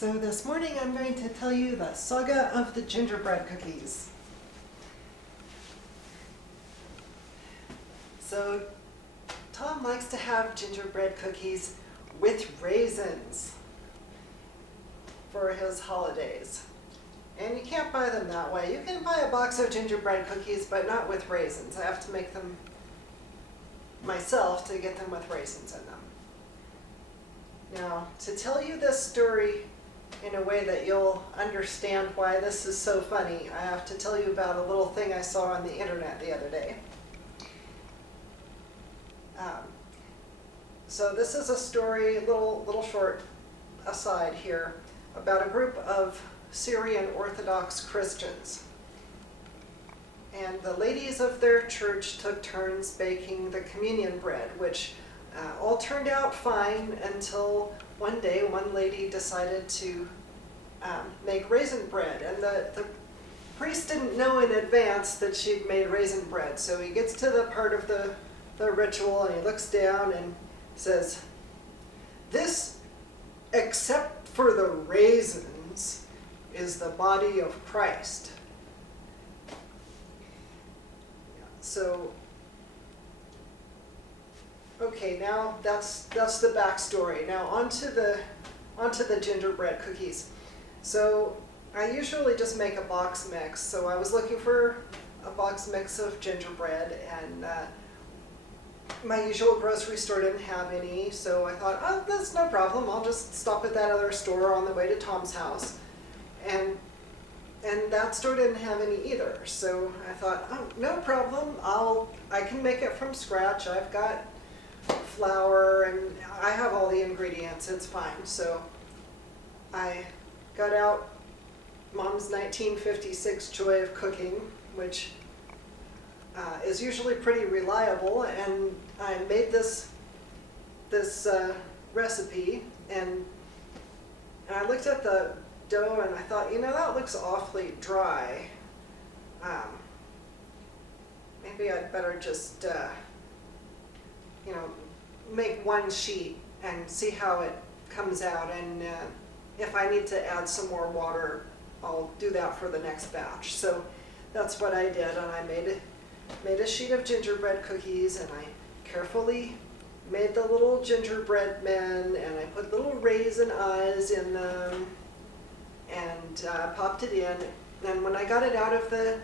So this morning I'm going to tell you the saga of the gingerbread cookies. So Tom likes to have gingerbread cookies with raisins for his holidays. And you can't buy them that way. You can buy a box of gingerbread cookies, but not with raisins. I have to make them myself to get them with raisins in them. Now, to tell you this story in a way that you'll understand why this is so funny, I have to tell you about a little thing I saw on the internet the other day. So this is a story, a little short aside here, about a group of Syrian Orthodox Christians. And the ladies of their church took turns baking the communion bread, which all turned out fine until one day one lady decided to make raisin bread. And the priest didn't know in advance that she'd made raisin bread. So he gets to the part of the ritual and he looks down and says, "This, except for the raisins, is the body of Christ." So, okay, now that's the backstory. Now onto the gingerbread cookies. So I usually just make a box mix. So I was looking for a box mix of gingerbread, and my usual grocery store didn't have any. So I thought, oh, that's no problem. I'll just stop at that other store on the way to Tom's house, and that store didn't have any either. So I thought, oh, no problem. I can make it from scratch. I've got flour and I have all the ingredients. It's fine. So I got out Mom's 1956 Joy of Cooking, which is usually pretty reliable, and I made this recipe, and I looked at the dough and I thought, that looks awfully dry. Maybe I'd better just make one sheet and see how it comes out, and if I need to add some more water, I'll do that for the next batch. So that's what I did, and I made a sheet of gingerbread cookies, and I carefully made the little gingerbread men, and I put little raisin eyes in them, and popped it in. And when I got it out of the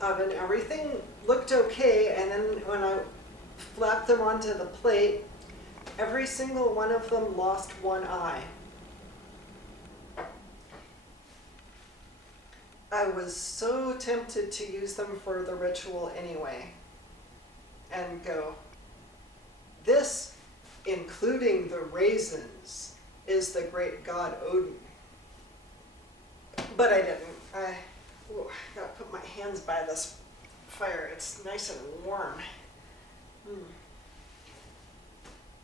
oven, everything looked okay, and then when I flapped them onto the plate, every single one of them lost one eye. I was so tempted to use them for the ritual anyway, and go, this, including the raisins, is the great god Odin. But I didn't. I gotta put my hands by this fire. It's nice and warm.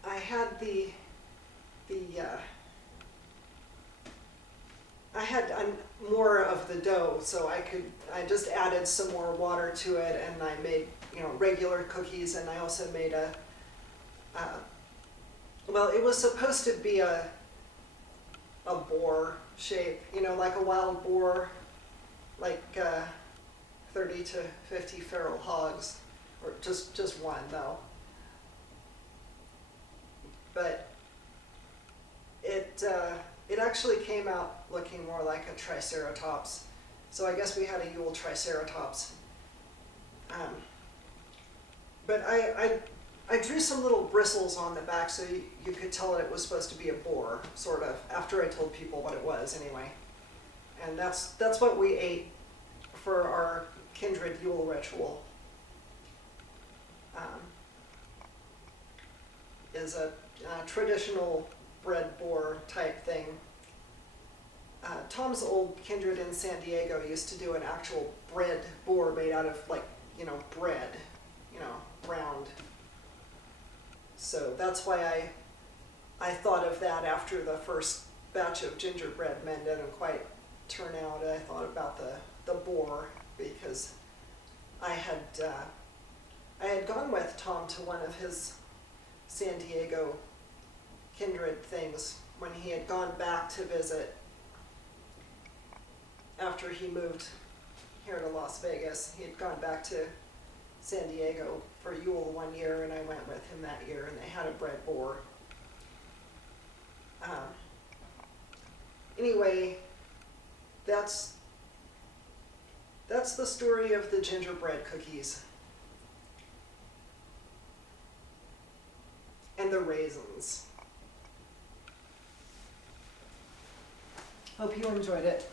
I had I had more of the dough, so I just added some more water to it, and I made regular cookies, and I also made well, it was supposed to be a boar shape, like a wild boar, like 30 to 50 feral hogs, or just one though. But it actually came out looking more like a triceratops. So I guess we had a Yule triceratops. But I drew some little bristles on the back so you could tell it was supposed to be a boar, sort of, after I told people what it was anyway. And that's what we ate for our kindred Yule ritual. Is a traditional bread boar type thing. Tom's old kindred in San Diego used to do an actual bread boar made out of bread, round. So that's why I thought of that after the first batch of gingerbread men didn't quite turn out. I thought about the boar because I had gone with Tom to one of his San Diego kindred things when he had gone back to visit after he moved here to Las Vegas. He had gone back to San Diego for Yule one year, and I went with him that year, and they had a bread boar. Anyway, that's the story of the gingerbread cookies and the raisins. Hope you enjoyed it.